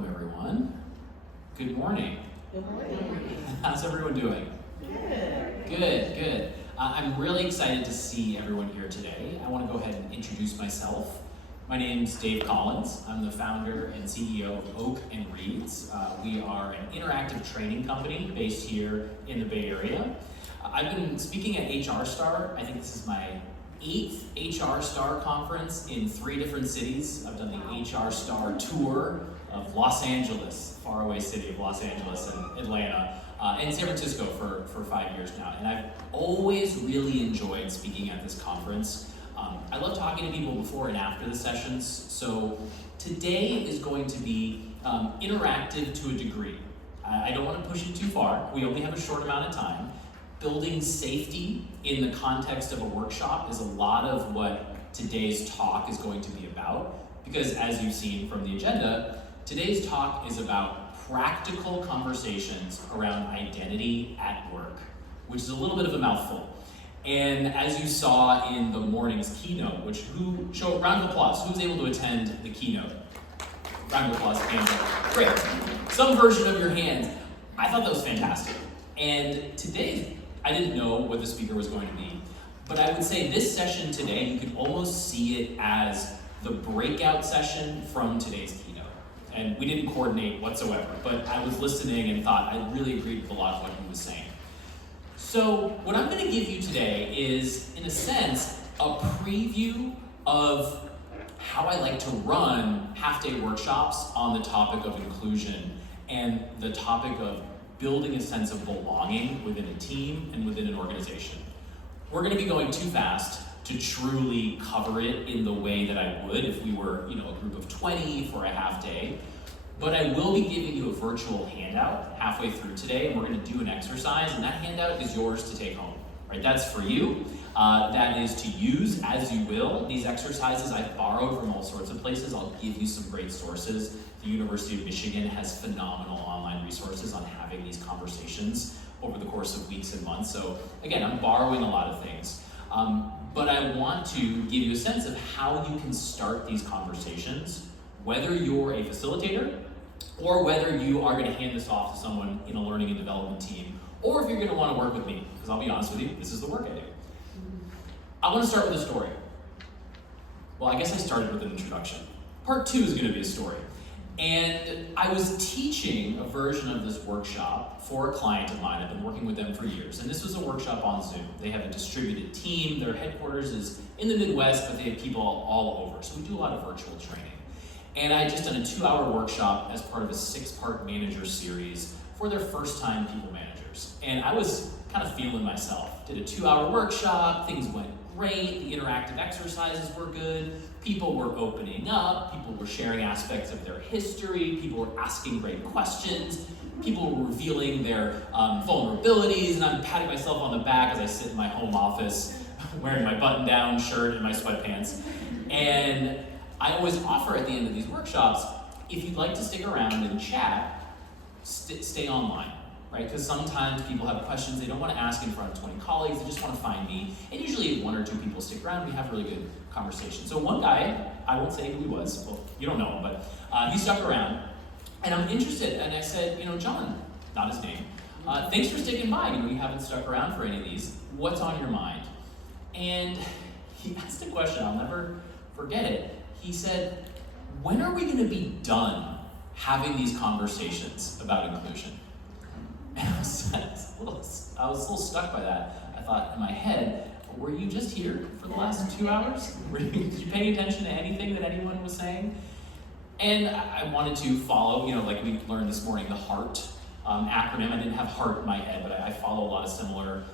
Welcome, everyone. Good morning. Good morning. How's everyone doing? Good. I'm really excited to see everyone here today. I want to go ahead and introduce myself. My name's Dave Collins. I'm the founder and CEO of Oak and Reads. We are an interactive training company based here in the Bay Area. I've been speaking at HR Star. I think this is my 8th HR Star conference in 3 different cities. I've done the HR Star tour of Los Angeles, faraway city of Los Angeles, and Atlanta, and San Francisco for 5 years now. And I've always really enjoyed speaking at this conference. I love talking to people before and after the sessions. So today is going to be interactive to a degree. I don't want to push it too far. We only have a short amount of time. Building safety in the context of a workshop is a lot of what today's talk is going to be about, because as you've seen from the agenda, today's talk is about practical conversations around identity at work, which is a little bit of a mouthful. And as you saw in the morning's keynote, round of applause, who's able to attend the keynote? Round of applause, hands up. Great. Some version of your hands. I thought that was fantastic. And today, I didn't know what the speaker was going to be, but I would say this session today, you could almost see it as the breakout session from today's keynote. And we didn't coordinate whatsoever, but I was listening and thought I really agreed with a lot of what he was saying. So what I'm going to give you today is, in a sense, a preview of how I like to run half-day workshops on the topic of inclusion and the topic of building a sense of belonging within a team and within an organization. We're going to be going too fast to truly cover it in the way that I would if we were, a group of 20 for a half day. But I will be giving you a virtual handout halfway through today, and we're going to do an exercise, and that handout is yours to take home. Right? That's for you. That is to use as you will. These exercises I've borrowed from all sorts of places. I'll give you some great sources. The University of Michigan has phenomenal online resources on having these conversations over the course of weeks and months. So again, I'm borrowing a lot of things. But I want to give you a sense of how you can start these conversations, whether you're a facilitator or whether you are going to hand this off to someone in a learning and development team, or if you're going to want to work with me, because I'll be honest with you, this is the work I do. I want to start with a story. Well, I guess I started with an introduction. Part 2 is going to be a story. And I was teaching a version of this workshop for a client of mine. I've been working with them for years. And this was a workshop on Zoom. They have a distributed team. Their headquarters is in the Midwest, but they have people all over. So we do a lot of virtual training. And I had just done a 2-hour workshop as part of a 6-part manager series for their first-time people managers. And I was kind of feeling myself. Did a 2-hour workshop, things went great, the interactive exercises were good, people were opening up, people were sharing aspects of their history, people were asking great questions, people were revealing their vulnerabilities, and I'm patting myself on the back as I sit in my home office wearing my button-down shirt and my sweatpants. And I always offer at the end of these workshops, if you'd like to stick around and chat, stay online. Right? Because sometimes people have questions they don't want to ask in front of 20 colleagues, they just want to find me. And usually 1 or 2 people stick around, we have really good conversations. So one guy, I won't say who he was, well, you don't know him, but he stuck around. And I'm interested, and I said, John, not his name, thanks for sticking by. You haven't stuck around for any of these. What's on your mind? And he asked a question, I'll never forget it. He said, when are we going to be done having these conversations about inclusion? And I was a little stuck by that. I thought in my head, were you just here for the last 2 hours? Did you pay attention to anything that anyone was saying? And I wanted to follow, like we learned this morning, the HEART acronym. I didn't have HEART in my head, but I follow a lot of similar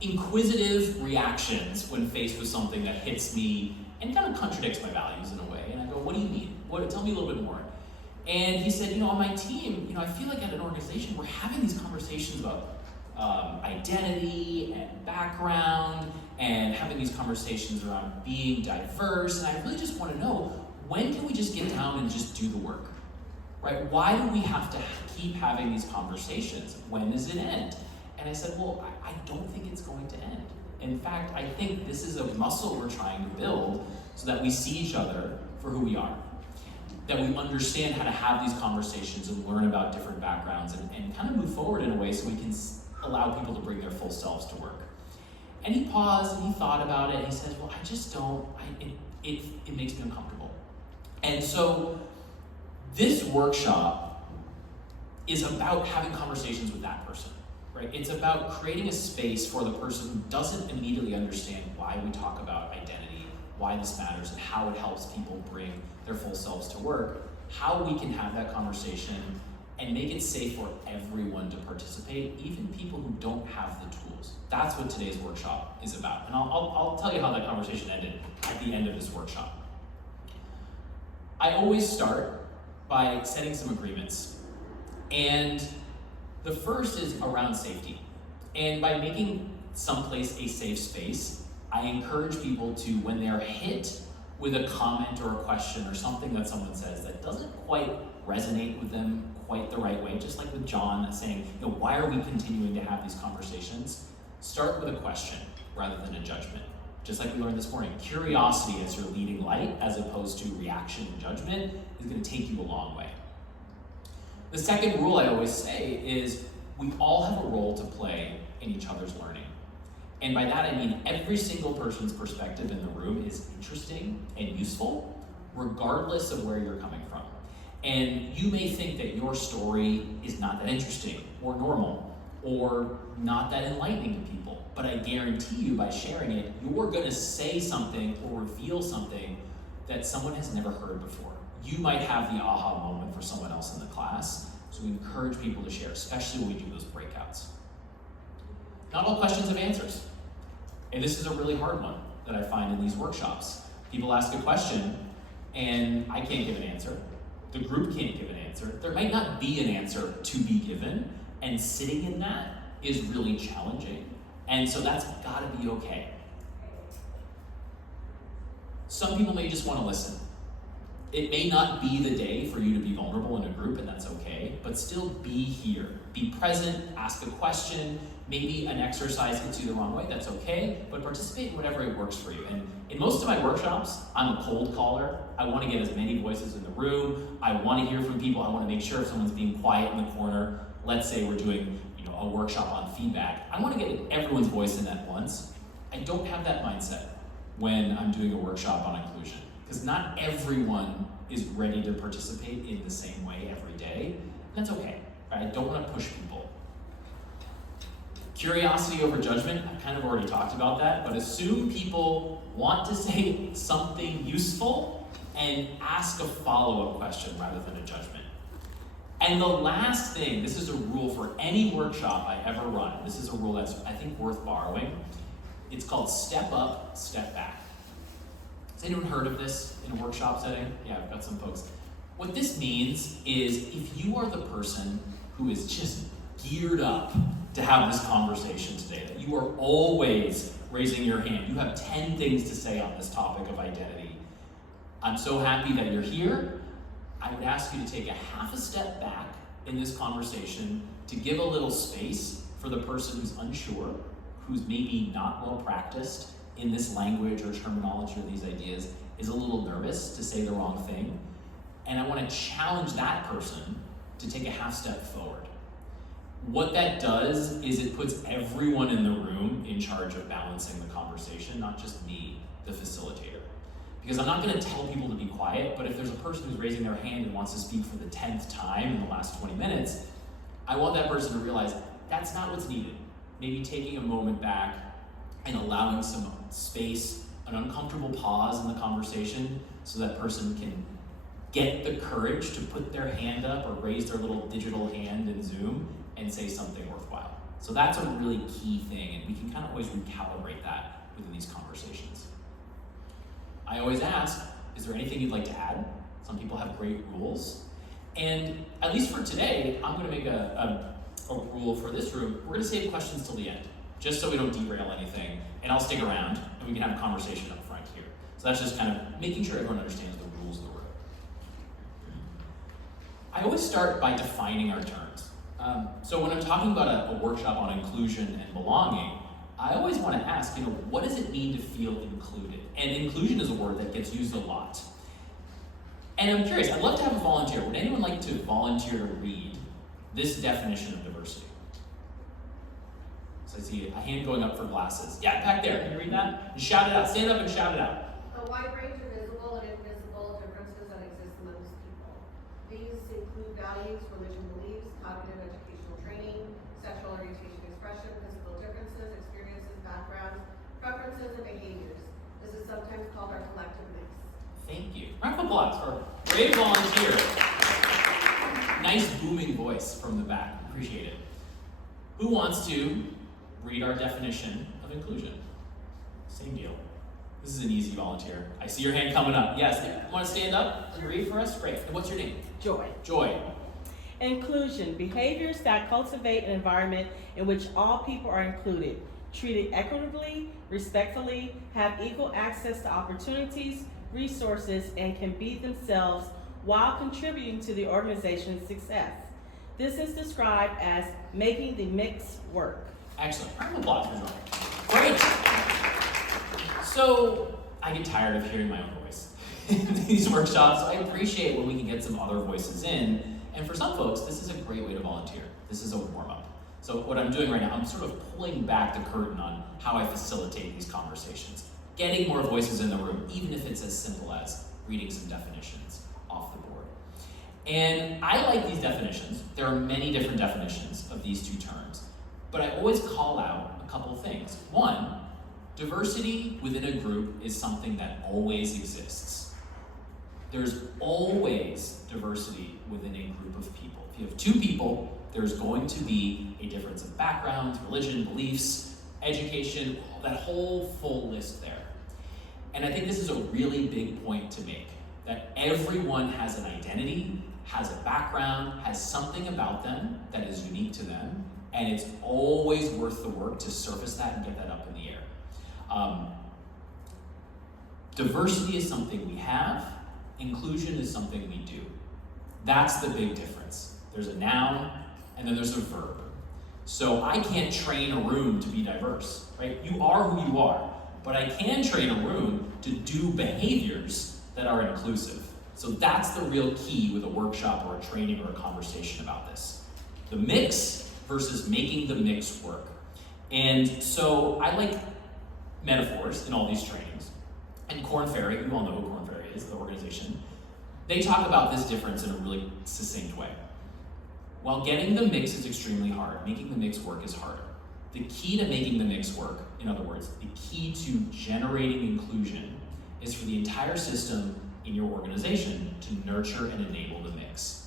inquisitive reactions when faced with something that hits me and kind of contradicts my values in a way. And I go, what do you mean? Tell me a little bit more. And he said, on my team, I feel like at an organization, we're having these conversations about identity and background and having these conversations around being diverse. And I really just want to know, when can we just get down and just do the work, right? Why do we have to keep having these conversations? When does it end? And I said, well, I don't think it's going to end. In fact, I think this is a muscle we're trying to build so that we see each other for who we are. that we understand how to have these conversations and learn about different backgrounds and kind of move forward in a way so we can allow people to bring their full selves to work. And he paused and he thought about it and he said, well, I just don't, it makes me uncomfortable. And so this workshop is about having conversations with that person, right? It's about creating a space for the person who doesn't immediately understand why we talk about identity, why this matters, and how it helps people bring their full selves to work, how we can have that conversation and make it safe for everyone to participate, even people who don't have the tools. That's what today's workshop is about. And I'll tell you how that conversation ended at the end of this workshop. I always start by setting some agreements. And the first is around safety. And by making someplace a safe space, I encourage people to, when they're hit with a comment or a question or something that someone says that doesn't quite resonate with them quite the right way, just like with John saying, why are we continuing to have these conversations? Start with a question rather than a judgment. Just like we learned this morning, curiosity as your leading light as opposed to reaction and judgment is going to take you a long way. The second rule I always say is we all have a role to play in each other's learning. And by that I mean every single person's perspective in the room is interesting and useful, regardless of where you're coming from. And you may think that your story is not that interesting or normal or not that enlightening to people, but I guarantee you by sharing it, you're gonna say something or reveal something that someone has never heard before. You might have the aha moment for someone else in the class, so we encourage people to share, especially when we do those breakouts. Not all questions have answers. And this is a really hard one that I find in these workshops. People ask a question and I can't give an answer. The group can't give an answer. There might not be an answer to be given, and sitting in that is really challenging. And so that's gotta be okay. Some people may just wanna listen. It may not be the day for you to be vulnerable in a group, and that's okay, but still be here. Be present, ask a question, maybe an exercise hits you the wrong way, that's okay, but participate in whatever it works for you. And in most of my workshops, I'm a cold caller. I wanna get as many voices in the room. I wanna hear from people. I wanna make sure if someone's being quiet in the corner, let's say we're doing a workshop on feedback, I wanna get everyone's voice in at once. I don't have that mindset when I'm doing a workshop on inclusion, because not everyone is ready to participate in the same way every day. That's okay, right? I don't wanna push people. Curiosity over judgment, I kind of already talked about that, but assume people want to say something useful and ask a follow-up question rather than a judgment. And the last thing, this is a rule for any workshop I ever run. This is a rule that's, I think, worth borrowing. It's called step up, step back. Has anyone heard of this in a workshop setting? Yeah, I've got some folks. What this means is if you are the person who is just geared up to have this conversation today, that you are always raising your hand, you have 10 things to say on this topic of identity. I'm so happy that you're here. I would ask you to take a half a step back in this conversation to give a little space for the person who's unsure, who's maybe not well practiced in this language or terminology or these ideas, is a little nervous to say the wrong thing. And I want to challenge that person to take a half step forward. What that does is it puts everyone in the room in charge of balancing the conversation, not just me, the facilitator. Because I'm not going to tell people to be quiet, but if there's a person who's raising their hand and wants to speak for the 10th time in the last 20 minutes, I want that person to realize that's not what's needed. Maybe taking a moment back and allowing some space, an uncomfortable pause in the conversation so that person can get the courage to put their hand up or raise their little digital hand in Zoom and say something worthwhile. So that's a really key thing, and we can kind of always recalibrate that within these conversations. I always ask, is there anything you'd like to add? Some people have great rules. And at least for today, I'm gonna make a rule for this room. We're gonna save questions till the end, just so we don't derail anything. And I'll stick around and we can have a conversation up front here. So that's just kind of making sure everyone understands the rules of the room. I always start by defining our terms. So when I'm talking about a workshop on inclusion and belonging, I always want to ask, what does it mean to feel included? And inclusion is a word that gets used a lot. And I'm curious, I'd love to have a volunteer. Would anyone like to volunteer to read this definition of diversity? So I see a hand going up for glasses. Yeah, back there. Can you read that? And shout it out. Stand up and shout it out. A wide range of visible and invisible differences that exist amongst people. These include values, religion, beliefs, cognitive educational training, sexual orientation expression, physical differences, experiences, backgrounds, preferences, and behaviors. This is sometimes called our collective mix. Thank you. Round of applause for a brave volunteer. Nice booming voice from the back. Appreciate it. Who wants to read our definition of inclusion? Same deal. This is an easy volunteer. I see your hand coming up. Yes, you want to stand up and read for us? Great. And what's your name? Joy. Joy. Inclusion, behaviors that cultivate an environment in which all people are included, treated equitably, respectfully, have equal access to opportunities, resources, and can be themselves while contributing to the organization's success. This is described as making the mix work. Excellent. Round of applause for Joy. Great. So I get tired of hearing my own voice in these workshops. So I appreciate when we can get some other voices in. And for some folks, this is a great way to volunteer. This is a warm-up. So what I'm doing right now, I'm sort of pulling back the curtain on how I facilitate these conversations, getting more voices in the room, even if it's as simple as reading some definitions off the board. And I like these definitions. There are many different definitions of these two terms, but I always call out a couple of things. One, diversity within a group is something that always exists. There's always diversity within a group of people. If you have two people, there's going to be a difference of backgrounds, religion, beliefs, education, that whole full list there. And I think this is a really big point to make, that everyone has an identity, has a background, has something about them that is unique to them, and it's always worth the work to surface that and get that up in the air. Diversity is something we have, inclusion is something we do. That's the big difference. There's a noun, and then there's a verb. So I can't train a room to be diverse, right? You are who you are, but I can train a room to do behaviors that are inclusive. So that's the real key with a workshop or a training or a conversation about this. The mix versus making the mix work. And so I like metaphors in all these trainings. And Korn Ferry, you all know who Korn Ferry is, the organization, they talk about this difference in a really succinct way. While getting the mix is extremely hard, making the mix work is harder. The key to making the mix work, in other words, the key to generating inclusion, is for the entire system in your organization to nurture and enable the mix.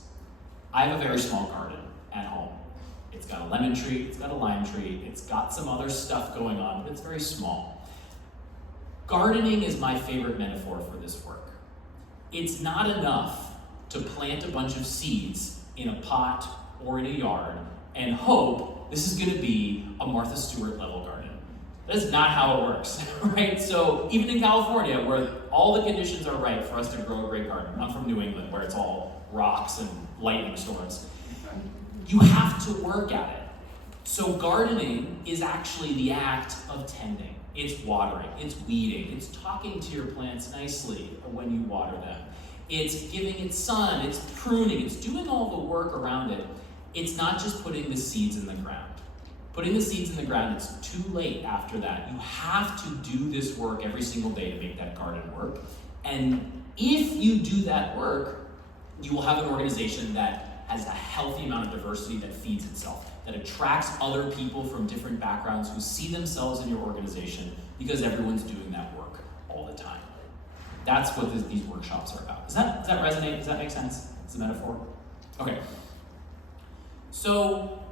I have a very small garden at home. It's got a lemon tree, it's got a lime tree, it's got some other stuff going on, but it's very small. Gardening is my favorite metaphor for this work. It's not enough to plant a bunch of seeds in a pot or in a yard and hope this is going to be a Martha Stewart level garden. That is not how it works, right? So even in California, where all the conditions are right for us to grow a great garden, I'm from New England, where it's all rocks and lightning storms, you have to work at it. So gardening is actually the act of tending. It's watering, it's weeding, it's talking to your plants nicely when you water them. It's giving it sun, it's pruning, it's doing all the work around it. It's not just putting the seeds in the ground. Putting the seeds in the ground, it's too late after that. You have to do this work every single day to make that garden work. And if you do that work, you will have an organization that has a healthy amount of diversity that feeds itself, that attracts other people from different backgrounds who see themselves in your organization because everyone's doing that work all the time. That's what these workshops are about. Does that resonate? Does that make sense? It's a metaphor? Okay. So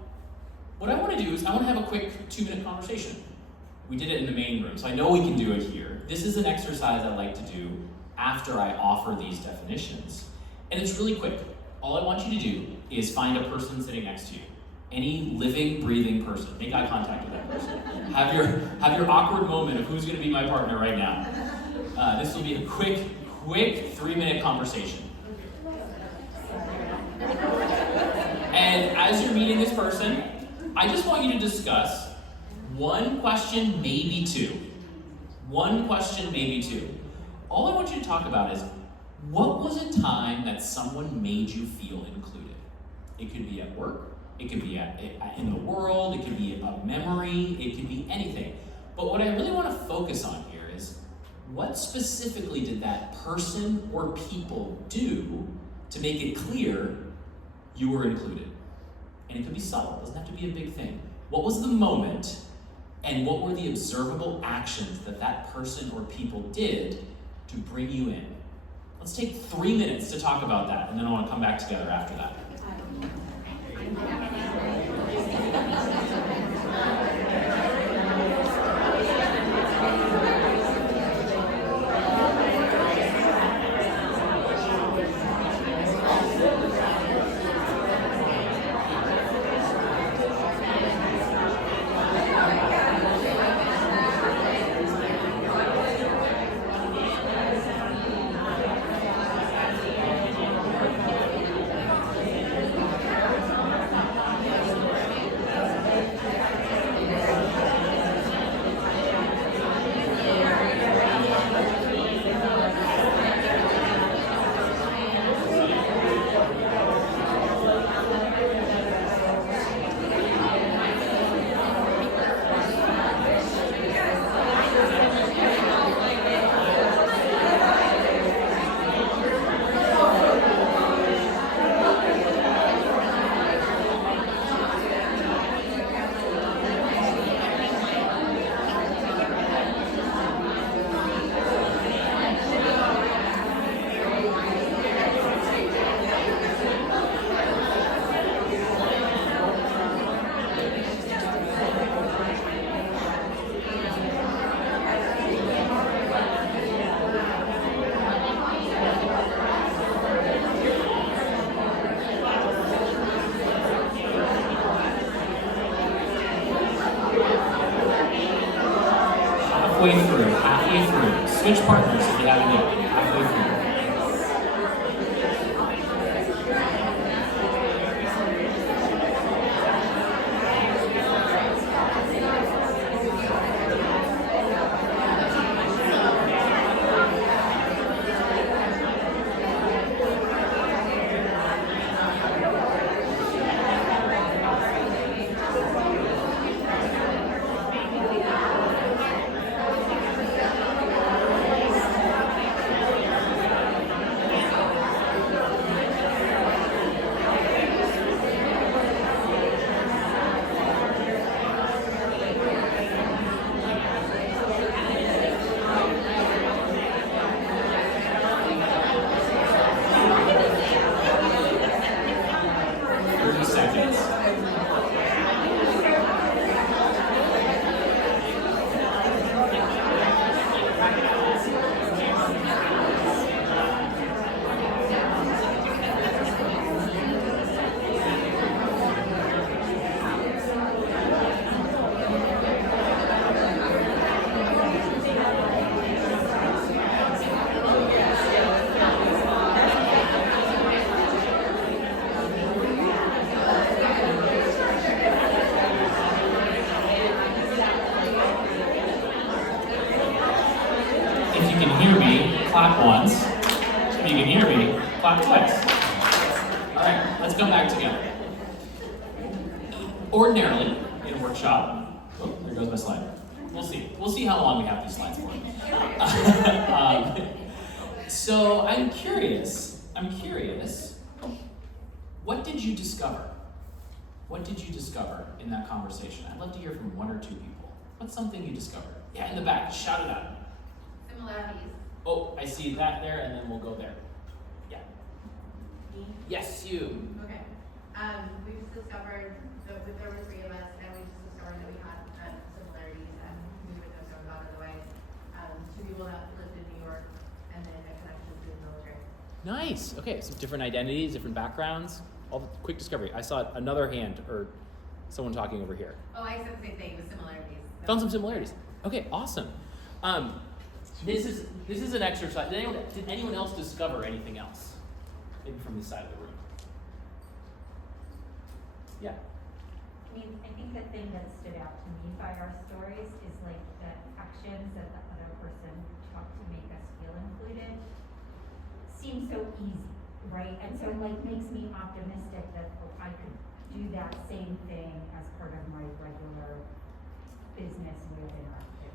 what I want to do is I want to have a quick 2-minute conversation. We did it in the main room, so I know we can do it here. This is an exercise I like to do after I offer these definitions. And it's really quick. All I want you to do is find a person sitting next to you. Any living, breathing person. Make eye contact with that person. Have your awkward moment of who's going to be my partner right now. This will be a quick 3-minute conversation. And as you're meeting this person, I just want you to discuss one question, maybe two. One question, maybe two. All I want you to talk about is, What was a time that someone made you feel included? It could be at work, it could be in the world, it could be a memory, it could be anything. But what I really want to focus on here is, what specifically did that person or people do to make it clear you were included? And it could be subtle, it doesn't have to be a big thing. What was the moment, and what were the observable actions that that person or people did to bring you in? Let's take 3 minutes to talk about that, and then I want to come back together after that. Halfway through. Switch partners if you haven't yet. Halfway through. Clap once. If you can hear me, clap twice. All right, let's come back together. Ordinarily, in a workshop, oh, there goes my slide. We'll see. We'll see how long we have these slides for. So I'm curious, what did you discover? What did you discover in that conversation? I'd love to hear from one or two people. What's something you discovered? Yeah, in the back, shout it out. Similarities. Oh, I see that there, and then we'll go there. Yeah. Me? Yes, you. Okay. We just discovered that there were three of us, and we just discovered that we had similarities, and we would know some about it the way. Two people that lived in New York, and then a connection to the military. Nice. Okay, so different identities, different backgrounds. All the quick discovery. I saw another hand or someone talking over here. Oh, I said the same thing with similarities. Found some similarities. Okay, awesome. This is an exercise. Did anyone else discover anything else? Maybe from this side of the room. Yeah. I mean, I think the thing that stood out to me by our stories is like the actions that the other person took to make us feel included. seems so easy, right? And so like makes me optimistic that I could do that same thing as part of my regular business with interactive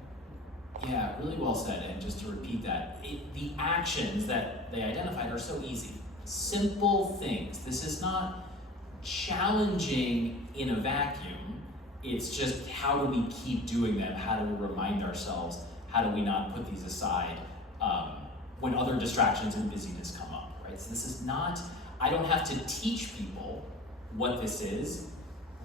people. Yeah, really well said. And just to repeat that, the actions that they identified are so easy. Simple things. This is not challenging in a vacuum. It's just how do we keep doing them? How do we remind ourselves? How do we not put these aside when other distractions and busyness come up, right? So this is not, I don't have to teach people what this is.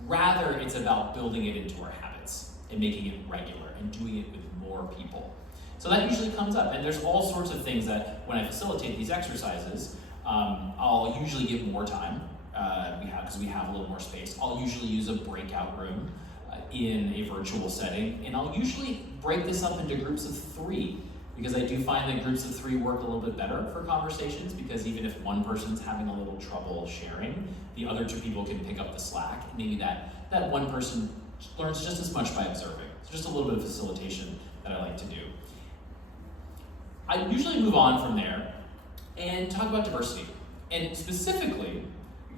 Rather, it's about building it into our habits and making it regular and doing it with more people. So that usually comes up, and there's all sorts of things that when I facilitate these exercises, I'll usually give more time, because we have a little more space. I'll usually use a breakout room in a virtual setting, and I'll usually break this up into groups of 3, because I do find that groups of 3 work a little bit better for conversations, because even if one person's having a little trouble sharing, the other 2 people can pick up the slack. Maybe that one person learns just as much by observing. It's just a little bit of facilitation that I like to do. I usually move on from there and talk about diversity. And specifically,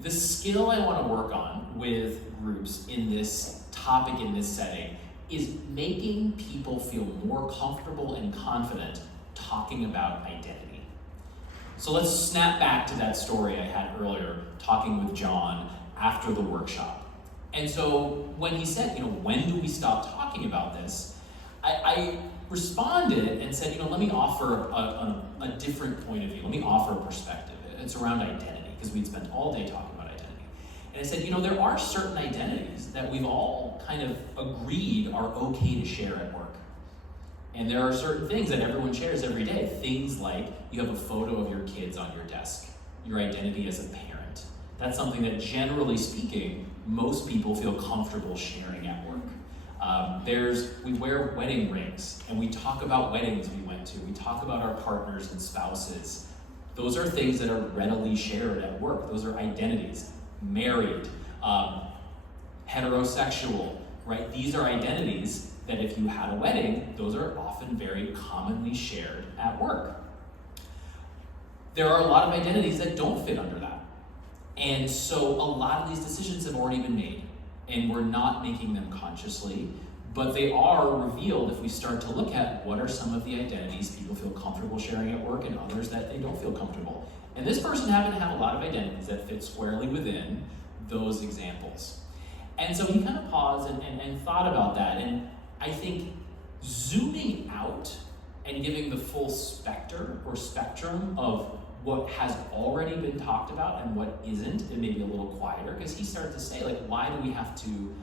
the skill I want to work on with groups in this topic, in this setting, is making people feel more comfortable and confident talking about identity. So let's snap back to that story I had earlier, talking with John after the workshop. And so when he said, when do we stop talking about this? I responded and said, let me offer a different point of view. Let me offer a perspective. It's around identity, because we'd spent all day talking about identity. And I said, there are certain identities that we've all kind of agreed are okay to share at work. And there are certain things that everyone shares every day. Things like you have a photo of your kids on your desk, your identity as a parent. That's something that, generally speaking, most people feel comfortable sharing at work. We wear wedding rings, and we talk about weddings we went to. We talk about our partners and spouses. Those are things that are readily shared at work. Those are identities. Married, heterosexual, right? These are identities that if you had a wedding, those are often very commonly shared at work. There are a lot of identities that don't fit under that. And so a lot of these decisions have already been made, and we're not making them consciously, but they are revealed if we start to look at what are some of the identities people feel comfortable sharing at work and others that they don't feel comfortable. And this person happened to have a lot of identities that fit squarely within those examples. And so he kind of paused and thought about that. And I think zooming out and giving the full spectrum of what has already been talked about and what isn't, and maybe a little quieter, because he started to say, why do we have to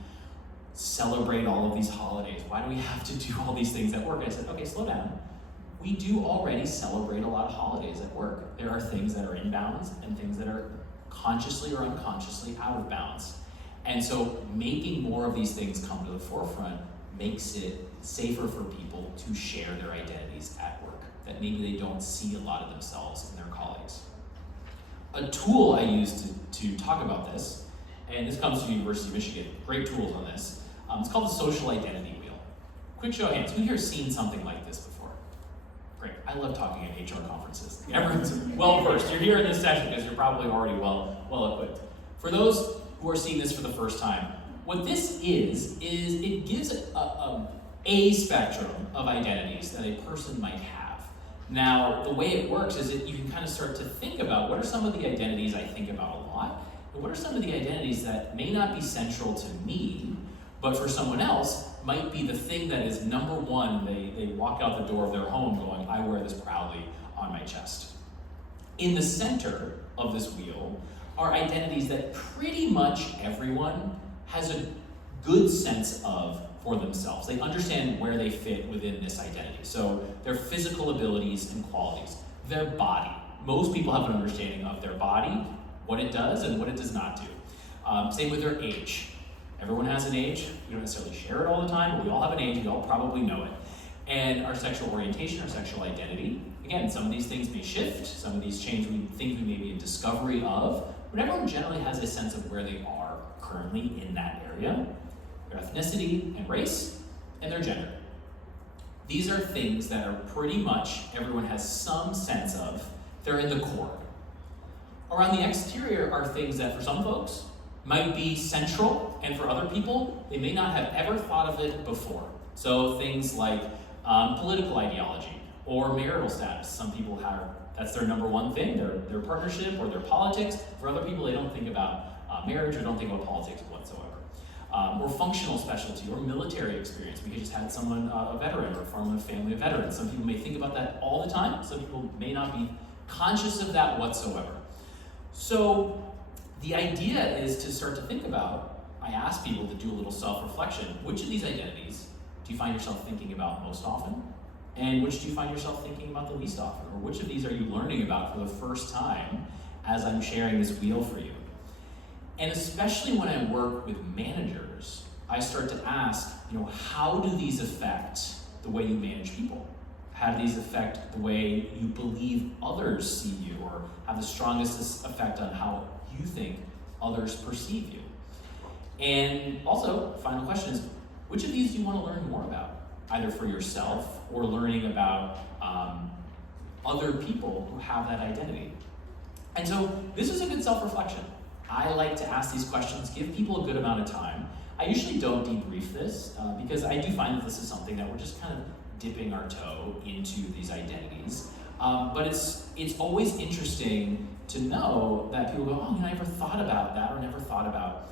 celebrate all of these holidays? Why do we have to do all these things at work? And I said, okay, slow down. We do already celebrate a lot of holidays at work. There are things that are in bounds and things that are consciously or unconsciously out of bounds. And so making more of these things come to the forefront makes it safer for people to share their identities at work, that maybe they don't see a lot of themselves in their colleagues. A tool I use to talk about this, and this comes from the University of Michigan, great tools on this, it's called the social identity wheel. Quick show of hands, who here has seen something like this before? Great, I love talking at HR conferences. Everyone's well versed. You're here in this session because you're probably already well equipped. For those who are seeing this for the first time, what this is it gives a spectrum of identities that a person might have. Now, the way it works is that you can kind of start to think about what are some of the identities I think about a lot, and what are some of the identities that may not be central to me, but for someone else might be the thing that is number one. They walk out the door of their home going, I wear this proudly on my chest. In the center of this wheel are identities that pretty much everyone has a good sense of for themselves. They understand where they fit within this identity. So their physical abilities and qualities, their body. Most people have an understanding of their body, what it does and what it does not do. Same with their age. Everyone has an age. We don't necessarily share it all the time, but we all have an age. We all probably know it. And our sexual orientation, our sexual identity. Again, some of these things may shift. Some of these change we think we may be in discovery of. But everyone generally has a sense of where they are currently in that area. Their ethnicity and race, and their gender. These are things that are pretty much everyone has some sense of They're in the core. Around the exterior are things that for some folks might be central, and for other people, they may not have ever thought of it before. So things like political ideology or marital status. Some people have, that's their number one thing, their partnership or their politics. For other people, they don't think about marriage or don't think about politics whatsoever. Or functional specialty or military experience. We just had someone, a veteran or from a family of veterans. Some people may think about that all the time. Some people may not be conscious of that whatsoever. So the idea is to start to think about, I ask people to do a little self-reflection. Which of these identities do you find yourself thinking about most often? And which do you find yourself thinking about the least often? Or which of these are you learning about for the first time as I'm sharing this wheel for you? And especially when I work with managers, I start to ask, how do these affect the way you manage people? How do these affect the way you believe others see you, or have the strongest effect on how you think others perceive you? And also, final question is, which of these do you want to learn more about? Either for yourself or learning about other people who have that identity. And so this is a good self-reflection. I like to ask these questions, give people a good amount of time. I usually don't debrief this because I do find that this is something that we're just kind of dipping our toe into these identities. But it's always interesting to know that people go, I never thought about that, or never thought about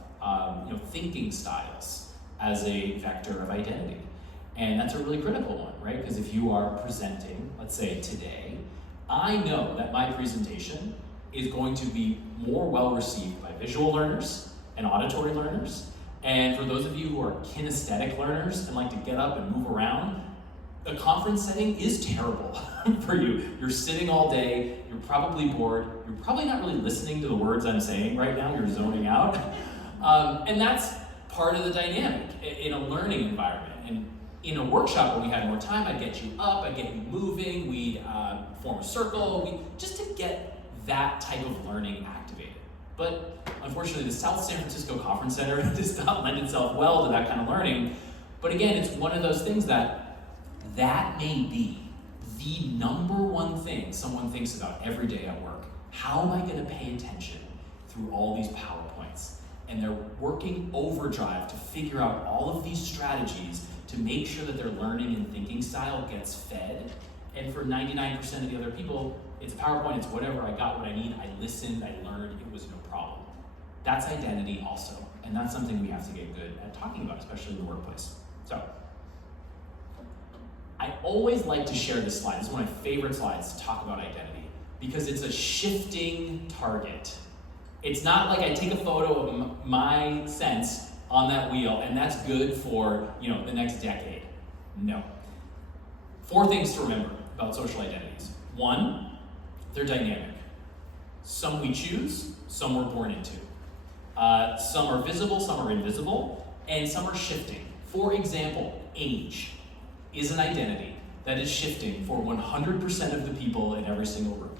thinking styles as a vector of identity. And that's a really critical one, right? Because if you are presenting, let's say today, I know that my presentation is going to be more well received by visual learners and auditory learners. And for those of you who are kinesthetic learners and like to get up and move around, a conference setting is terrible for you. You're sitting all day, you're probably bored, you're probably not really listening to the words I'm saying right now, you're zoning out. And that's part of the dynamic in a learning environment. And in a workshop when we had more time, I'd get you up, I'd get you moving, we'd form a circle, just to get that type of learning activated. But unfortunately, the South San Francisco Conference Center does not lend itself well to that kind of learning. But again, it's one of those things that may be the number one thing someone thinks about every day at work. How am I going to pay attention through all these PowerPoints? And they're working overdrive to figure out all of these strategies to make sure that their learning and thinking style gets fed. And for 99% of the other people, it's PowerPoint, it's whatever, I got what I need, I listened, I learned, it was no problem. That's identity also, and that's something we have to get good at talking about, especially in the workplace. So, I always like to share this slide. This is one of my favorite slides to talk about identity, because it's a shifting target. It's not like I take a photo of my sense on that wheel, and that's good for the next decade. No. 4 things to remember about social identities. 1, they're dynamic. Some we choose, some we're born into. Some are visible, some are invisible, and some are shifting. For example, age is an identity that is shifting for 100% of the people in every single room.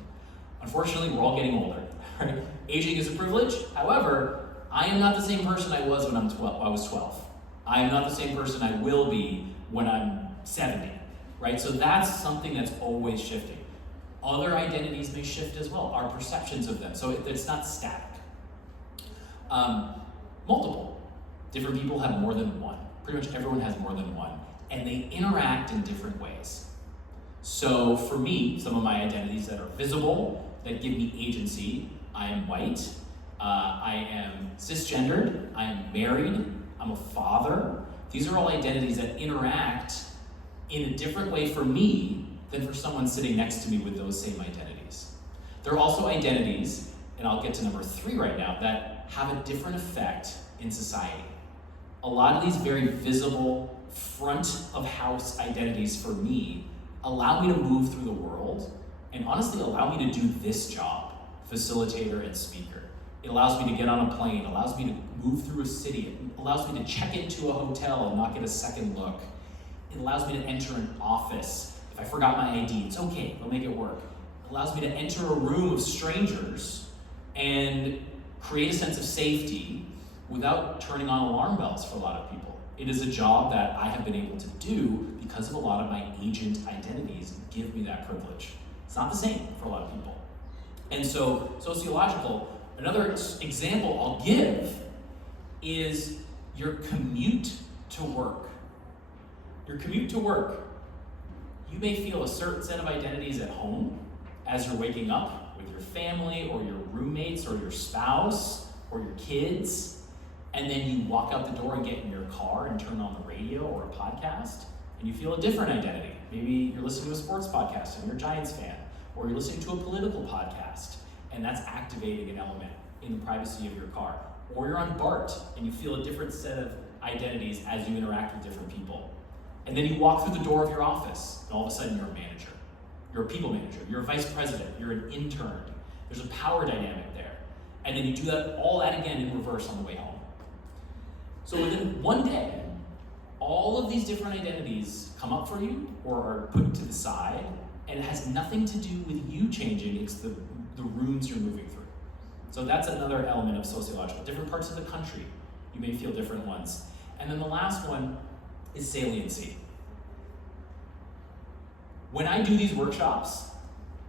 Unfortunately, we're all getting older. Right? Aging is a privilege. However, I am not the same person I was when I was 12. I am not the same person I will be when I'm 70. Right? So that's something that's always shifting. Other identities may shift as well, our perceptions of them. So it's not static. Multiple. Different people have more than one. Pretty much everyone has more than one. And they interact in different ways. So for me, some of my identities that are visible, that give me agency, I am white, I am cisgendered, I am married, I'm a father. These are all identities that interact in a different way for me than for someone sitting next to me with those same identities. There are also identities, and I'll get to number 3 right now, that have a different effect in society. A lot of these very visible front of house identities for me allow me to move through the world and honestly allow me to do this job, facilitator and speaker. It allows me to get on a plane, allows me to move through a city, it allows me to check into a hotel and not get a second look. It allows me to enter an office. If I forgot my ID, it's okay, I'll make it work. It allows me to enter a room of strangers and create a sense of safety without turning on alarm bells for a lot of people. It is a job that I have been able to do because of a lot of my agent identities give me that privilege. It's not the same for a lot of people. And so sociological, another example I'll give is your commute to work. Your commute to work. You may feel a certain set of identities at home as you're waking up with your family or your roommates or your spouse or your kids, and then you walk out the door and get in your car and turn on the radio or a podcast, and you feel a different identity. Maybe you're listening to a sports podcast and you're a Giants fan, or you're listening to a political podcast, and that's activating an element in the privacy of your car. Or you're on BART and you feel a different set of identities as you interact with different people. And then you walk through the door of your office, and all of a sudden you're a manager. You're a people manager, you're a vice president, you're an intern. There's a power dynamic there. And then you do all that again in reverse on the way home. So within one day, all of these different identities come up for you or are put to the side, and it has nothing to do with you changing, it's the rooms you're moving through. So that's another element of sociological. Different parts of the country, you may feel different ones. And then the last one is saliency. When I do these workshops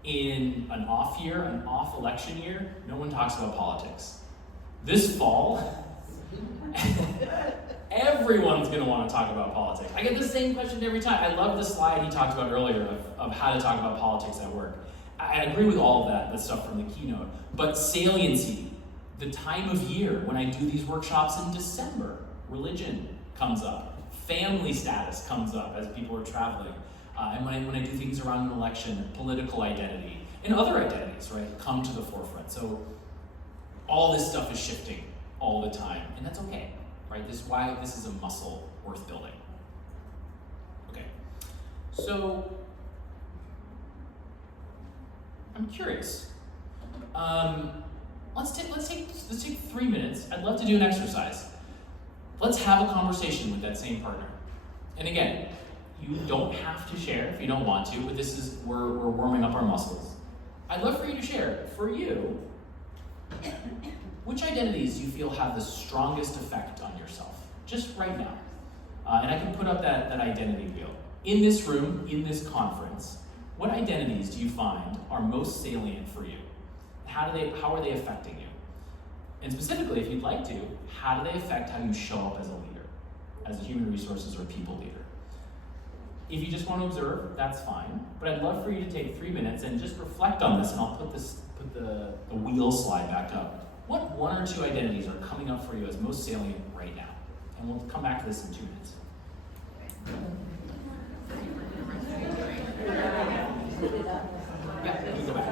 in an off year, an off election year, no one talks about politics. This fall, everyone's gonna wanna talk about politics. I get the same question every time. I love the slide he talked about earlier of how to talk about politics at work. I agree with all of that stuff from the keynote, but saliency, the time of year when I do these workshops in December, religion comes up, family status comes up as people are traveling, and when I do things around an election, political identity, and other identities, right, come to the forefront. So all this stuff is shifting all the time, and that's okay, right? This is why this is a muscle worth building. Okay, so I'm curious. Let's take 3 minutes. I'd love to do an exercise. Let's have a conversation with that same partner. And again, you don't have to share if you don't want to, but we're warming up our muscles. I'd love for you to share, for you, which identities you feel have the strongest effect on yourself, just right now. And I can put up that identity wheel. In this room, in this conference, what identities do you find are most salient for you? How are they affecting you? And specifically, if you'd like to, how do they affect how you show up as a leader, as a human resources or people leader? If you just want to observe, that's fine. But I'd love for you to take 3 minutes and just reflect on this, and I'll put the wheel slide back up. What 1 or 2 identities are coming up for you as most salient right now? And we'll come back to this in 2 minutes. Yeah, you can go back.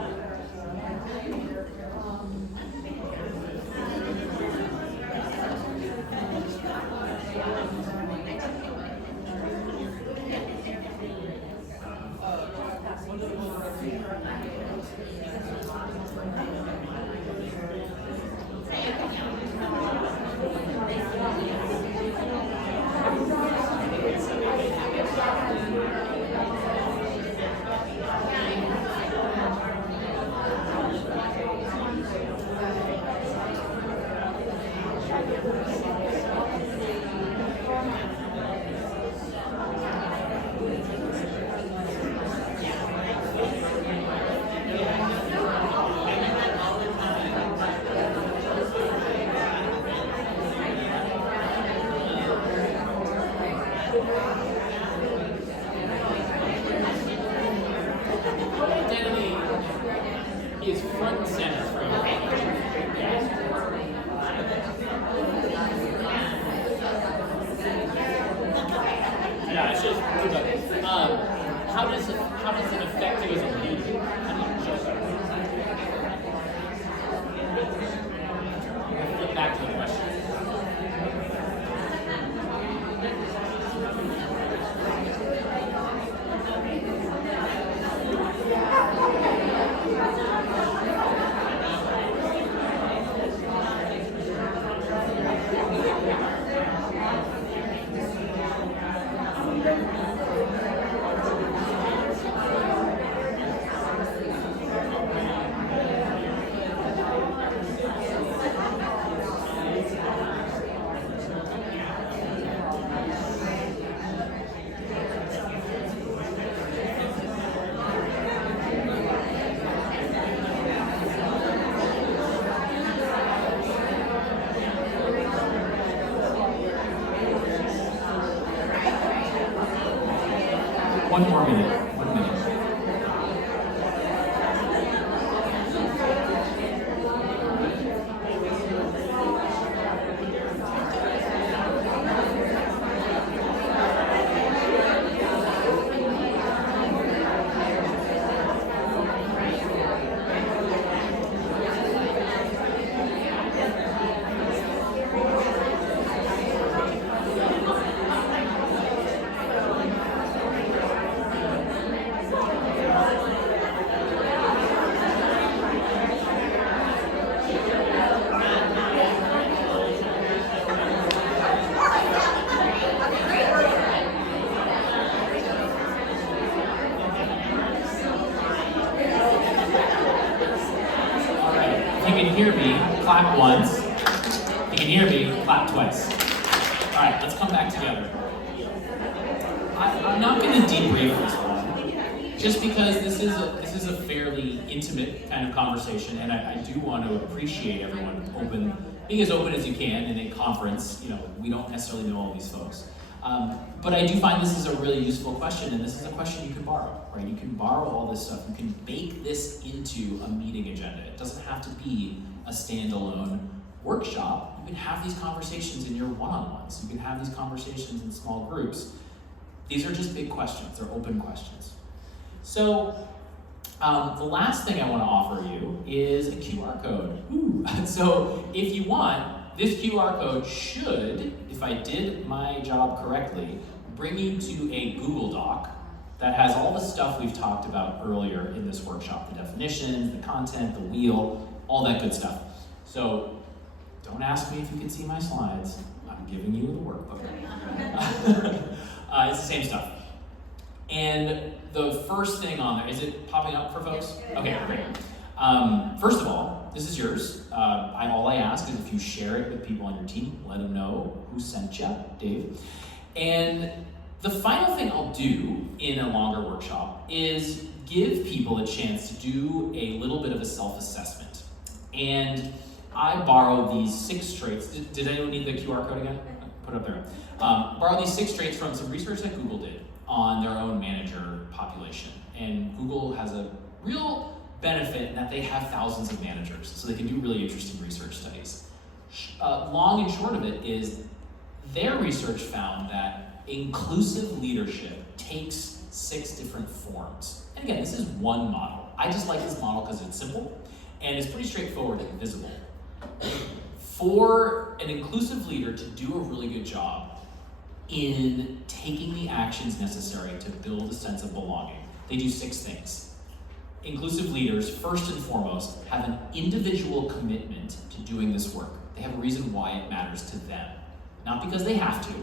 Is front and center for you. Yeah, it's just how does it affect you as a leader? How do you show that? Flip back to the question. One more minute. 1 minute. If you can hear me, clap once. If you can hear me, clap twice. All right, let's come back together. I'm not going to debrief this one, just because this is a fairly intimate kind of conversation, and I do want to appreciate everyone being as open as you can in a conference. You know, we don't necessarily know all these folks. But I do find this is a really useful question, and this is a question you can borrow, right? You can borrow all this stuff. You can bake this into a meeting agenda. It doesn't have to be a standalone workshop. You can have these conversations in your one-on-ones. You can have these conversations in small groups. These are just big questions. They're open questions. So the last thing I want to offer you is a QR code. Ooh. So if you want, this QR code should, if I did my job correctly, bring you to a Google Doc that has all the stuff we've talked about earlier in this workshop, the definitions, the content, the wheel, all that good stuff. So don't ask me if you can see my slides. I'm giving you the workbook. It's the same stuff. And the first thing on there, is it popping up for folks? Okay, great. First of all, this is yours. All I ask is if you share it with people on your team, let them know who sent you, Dave. And the final thing I'll do in a longer workshop is give people a chance to do a little bit of a self-assessment. And I borrowed these 6 traits. Did anyone need the QR code again? Put it up there. Borrowed these 6 traits from some research that Google did on their own manager population. And Google has a real benefit in that they have thousands of managers, so they can do really interesting research studies. Long and short of it is their research found that inclusive leadership takes 6 different forms. And again, this is one model. I just like this model because it's simple and it's pretty straightforward and visible. For an inclusive leader to do a really good job in taking the actions necessary to build a sense of belonging, they do 6 things. Inclusive leaders, first and foremost, have an individual commitment to doing this work. They have a reason why it matters to them. Not because they have to,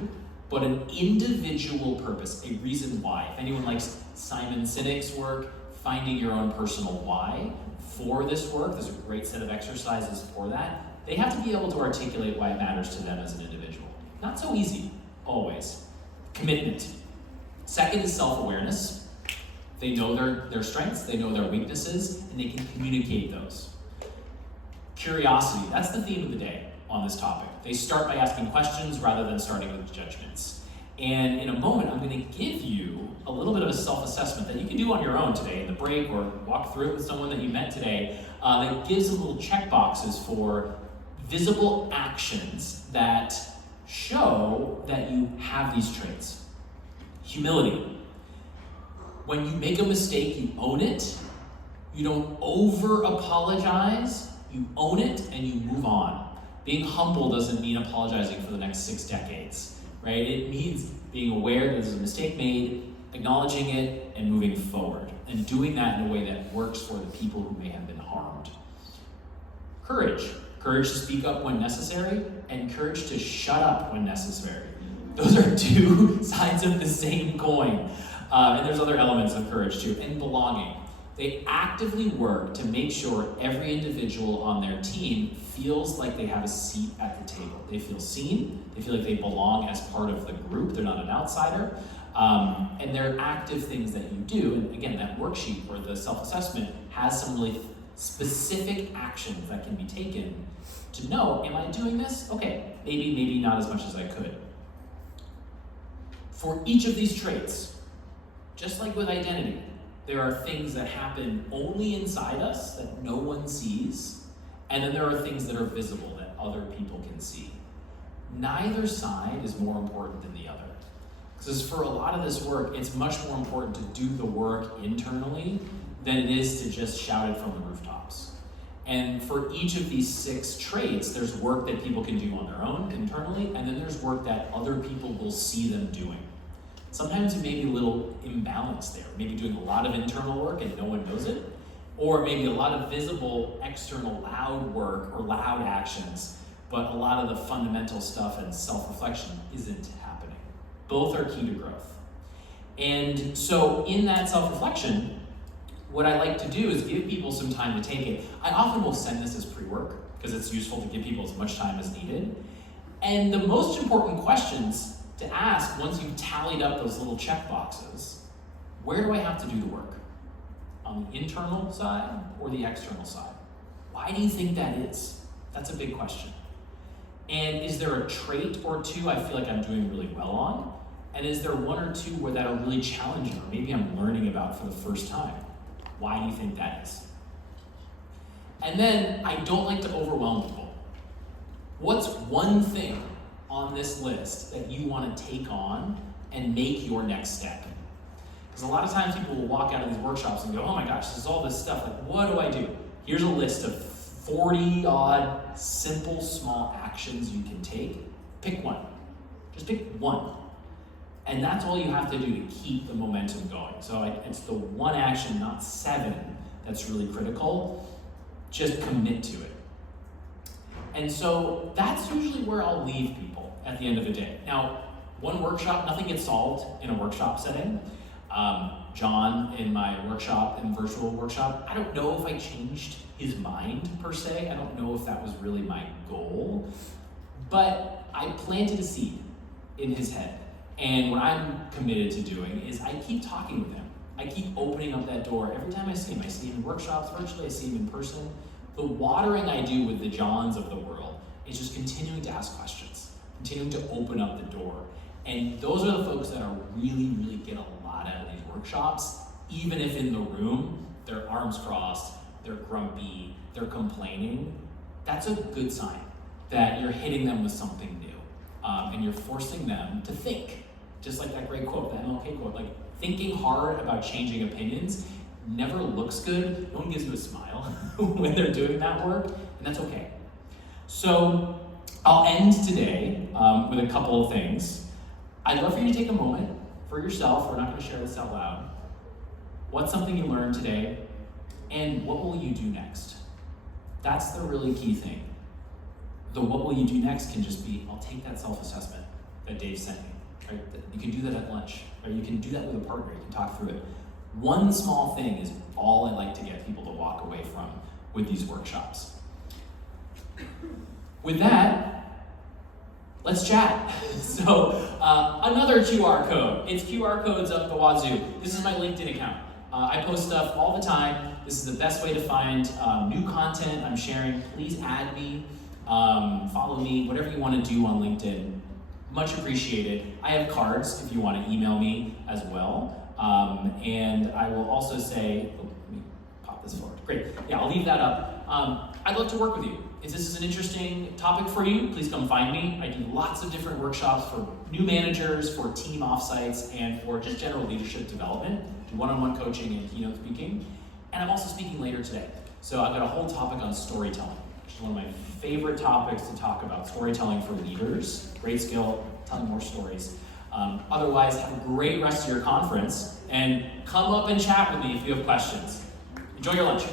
but an individual purpose, a reason why. If anyone likes Simon Sinek's work, finding your own personal why for this work, there's a great set of exercises for that. They have to be able to articulate why it matters to them as an individual. Not so easy, always. Commitment. Second is self-awareness. They know their strengths, they know their weaknesses, and they can communicate those. Curiosity, that's the theme of the day on this topic. They start by asking questions rather than starting with judgments. And in a moment, I'm going to give you a little bit of a self-assessment that you can do on your own today in the break or walk through it with someone that you met today that gives some little check boxes for visible actions that show that you have these traits. Humility. When you make a mistake, you own it. You don't over-apologize. You own it and you move on. Being humble doesn't mean apologizing for the next 6 decades, right? It means being aware that there's a mistake made, acknowledging it, and moving forward. And doing that in a way that works for the people who may have been harmed. Courage. Courage to speak up when necessary, and courage to shut up when necessary. Those are 2 sides of the same coin. And there's other elements of courage too. And belonging. They actively work to make sure every individual on their team feels like they have a seat at the table. They feel seen, they feel like they belong as part of the group, they're not an outsider. And they're active things that you do. And again, that worksheet or the self-assessment has some really specific actions that can be taken to know, am I doing this? Okay, maybe not as much as I could. For each of these traits, just like with identity, there are things that happen only inside us that no one sees, and then there are things that are visible that other people can see. Neither side is more important than the other. Because for a lot of this work, it's much more important to do the work internally than it is to just shout it from the rooftops. And for each of these 6 traits, there's work that people can do on their own internally, and then there's work that other people will see them doing. Sometimes it may be a little imbalance there, maybe doing a lot of internal work and no one knows it, or maybe a lot of visible external loud work or loud actions, but a lot of the fundamental stuff and self-reflection isn't happening. Both are key to growth. And so in that self-reflection, what I like to do is give people some time to take it. I often will send this as pre-work because it's useful to give people as much time as needed. And the most important questions to ask once you've tallied up those little check boxes, where do I have to do the work? On the internal side or the external side? Why do you think that is? That's a big question. And is there a trait or 2 I feel like I'm doing really well on? And is there 1 or 2 where that are really challenging or maybe I'm learning about for the first time? Why do you think that is? And then I don't like to overwhelm people. What's 1 thing on this list that you want to take on and make your next step? Because a lot of times people will walk out of these workshops and go, oh my gosh, this is all this stuff, like what do I do? Here's a list of 40 odd simple small actions you can take. Pick 1. Just pick 1. And that's all you have to do to keep the momentum going. So it's the 1 action, not 7, that's really critical. Just commit to it. And so that's usually where I'll leave people at the end of the day. Now, 1 workshop, nothing gets solved in a workshop setting. John, in my workshop, in virtual workshop, I don't know if I changed his mind per se. I don't know if that was really my goal. But I planted a seed in his head. And what I'm committed to doing is I keep talking with him. I keep opening up that door. Every time I see him in workshops, virtually, I see him in person. The watering I do with the Johns of the world is just continuing to ask questions, continuing to open up the door. And those are the folks that are really, really get a lot out of these workshops, even if in the room, their arms crossed, they're grumpy, they're complaining. That's a good sign that you're hitting them with something new. And you're forcing them to think. Just like that great quote, the MLK quote, like thinking hard about changing opinions never looks good. No one gives you a smile when they're doing that work, and that's okay. So I'll end today with a couple of things. I'd love for you to take a moment for yourself. We're not going to share this out loud. What's something you learned today, and what will you do next? That's the really key thing. The what will you do next can just be, I'll take that self-assessment that Dave sent me. Right? You can do that at lunch, or you can do that with a partner, you can talk through it. 1 small thing is all I like to get people to walk away from with these workshops. With that, let's chat. So another QR code. It's QR codes up the wazoo. This is my LinkedIn account. I post stuff all the time. This is the best way to find new content I'm sharing. Please add me, follow me, whatever you want to do on LinkedIn. Much appreciated. I have cards if you want to email me as well. And I will also say, let me pop this forward. Great. Yeah, I'll leave that up. I'd love to work with you. If this is an interesting topic for you, please come find me. I do lots of different workshops for new managers, for team offsites, and for just general leadership development. Do one-on-one coaching and keynote speaking. And I'm also speaking later today. So I've got a whole topic on storytelling, which is one of my favorite topics to talk about. Storytelling for leaders. Great skill, telling more stories. Otherwise, have a great rest of your conference, and come up and chat with me if you have questions. Enjoy your lunch.